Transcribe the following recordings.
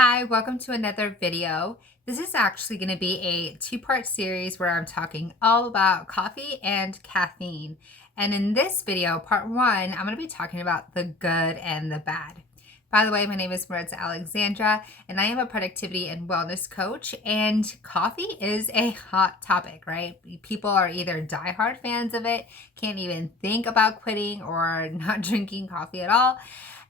Hi, welcome to another video. This is actually going to be a two-part series where I'm talking all about coffee and caffeine. And in this video, part one, I'm going to be talking about the good and the bad. By the way, my name is Maritza Alexandra, and I am a productivity and wellness coach. And coffee is a hot topic, right? People are either diehard fans of it, can't even think about quitting or not drinking coffee at all,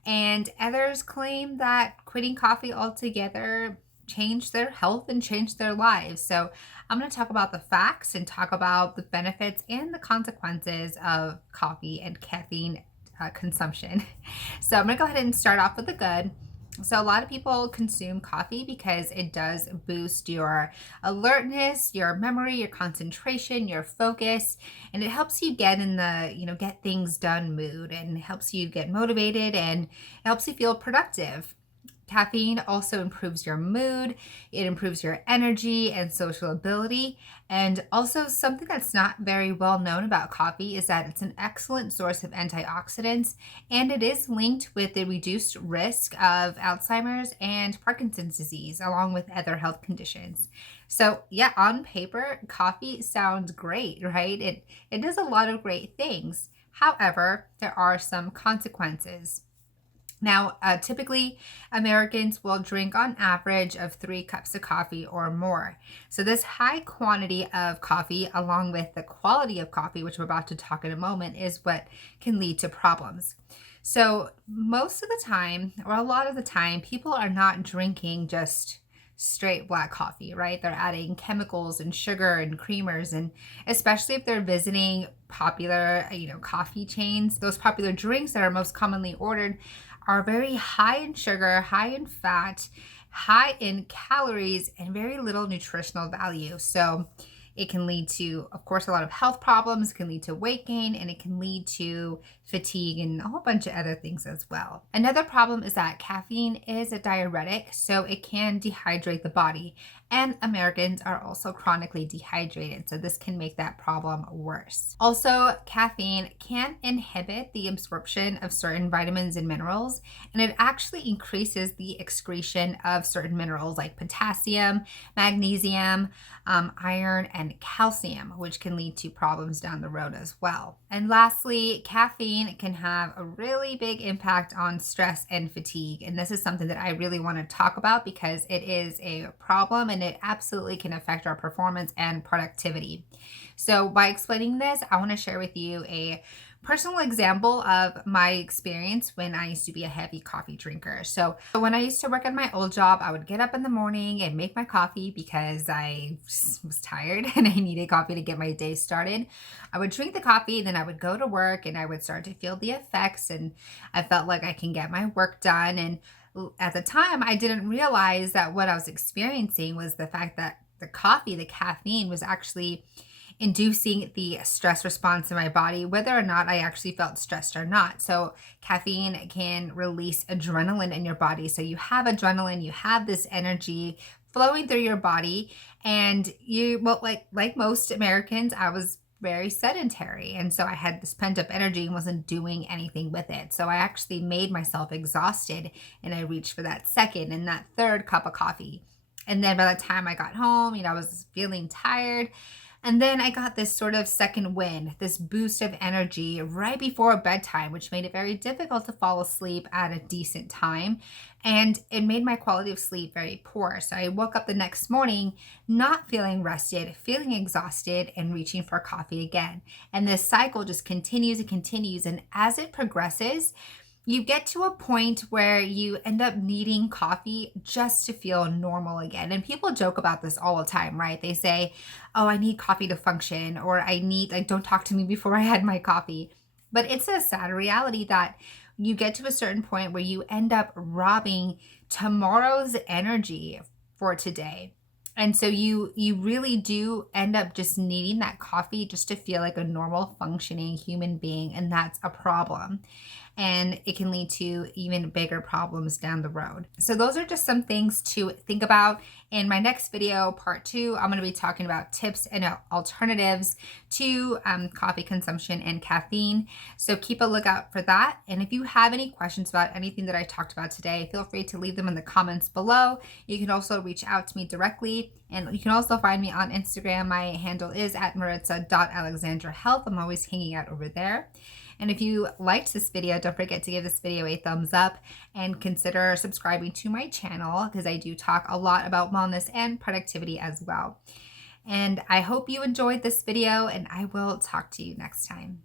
and others claim that quitting coffee altogether changed their health and changed their lives. So, I'm going to talk about the facts and talk about the benefits and the consequences of coffee and caffeine consumption. So, I'm going to go ahead and start off with the good. So, a lot of people consume coffee because it does boost your alertness, your memory, your concentration, your focus, and it helps you get in the, get things done mood, and helps you get motivated, and it helps you feel productive. Caffeine also improves your mood, it improves your energy and social ability. And also, something that's not very well known about coffee is that it's an excellent source of antioxidants, and it is linked with the reduced risk of Alzheimer's and Parkinson's disease, along with other health conditions. So, yeah, on paper, coffee sounds great, right? It does a lot of great things. However, there are some consequences. Now, typically, Americans will drink on average of 3 cups of coffee or more. So, this high quantity of coffee, along with the quality of coffee, which we're about to talk in a moment, is what can lead to problems. So, most of the time, or a lot of the time, people are not drinking just straight black coffee, right? They're adding chemicals and sugar and creamers, and especially if they're visiting popular, coffee chains, those popular drinks that are most commonly ordered are very high in sugar, high in fat, high in calories, and very little nutritional value. So it can lead to, of course, a lot of health problems, it can lead to weight gain, and it can lead to fatigue and a whole bunch of other things as well. Another problem is that caffeine is a diuretic, so it can dehydrate the body. And Americans are also chronically dehydrated, so this can make that problem worse. Also, caffeine can inhibit the absorption of certain vitamins and minerals, and it actually increases the excretion of certain minerals like potassium, magnesium, iron, and calcium, which can lead to problems down the road as well. And lastly, caffeine can have a really big impact on stress and fatigue. And this is something that I really want to talk about because it is a problem and it absolutely can affect our performance and productivity. So, by explaining this, I want to share with you a personal example of my experience when I used to be a heavy coffee drinker. So when I used to work at my old job, I would get up in the morning and make my coffee because I was tired and I needed coffee to get my day started. I would drink the coffee, then I would go to work and I would start to feel the effects, and I felt like I can get my work done. And at the time, I didn't realize that what I was experiencing was the fact that the coffee, the caffeine, was actually inducing the stress response in my body, whether or not I actually felt stressed or not. So, caffeine can release adrenaline in your body. So, you have adrenaline, you have this energy flowing through your body, and like most Americans, I was very sedentary. And so I had this pent up energy and wasn't doing anything with it. So I actually made myself exhausted, and I reached for that second and that third cup of coffee. And then by the time I got home, I was feeling tired. And then I got this sort of second wind, this boost of energy right before bedtime, which made it very difficult to fall asleep at a decent time. And it made my quality of sleep very poor. So I woke up the next morning not feeling rested, feeling exhausted, and reaching for coffee again. And this cycle just continues and continues. And as it progresses, you get to a point where you end up needing coffee just to feel normal again. And people joke about this all the time, right? They say, oh, I need coffee to function, or don't talk to me before I had my coffee. But it's a sad reality that you get to a certain point where you end up robbing tomorrow's energy for today. And so you really do end up just needing that coffee just to feel like a normal functioning human being, and that's a problem. and it can lead to even bigger problems down the road. So those are just some things to think about. In my next video, part 2, I'm going to be talking about tips and alternatives to coffee consumption and caffeine. So keep a lookout for that. And if you have any questions about anything that I talked about today, feel free to leave them in the comments below. You can also reach out to me directly, and you can also find me on Instagram. My handle is at maritza.alexandrahealth. I'm always hanging out over there. And if you liked this video, don't forget to give this video a thumbs up and consider subscribing to my channel, because I do talk a lot about wellness and productivity as well. And I hope you enjoyed this video, and I will talk to you next time.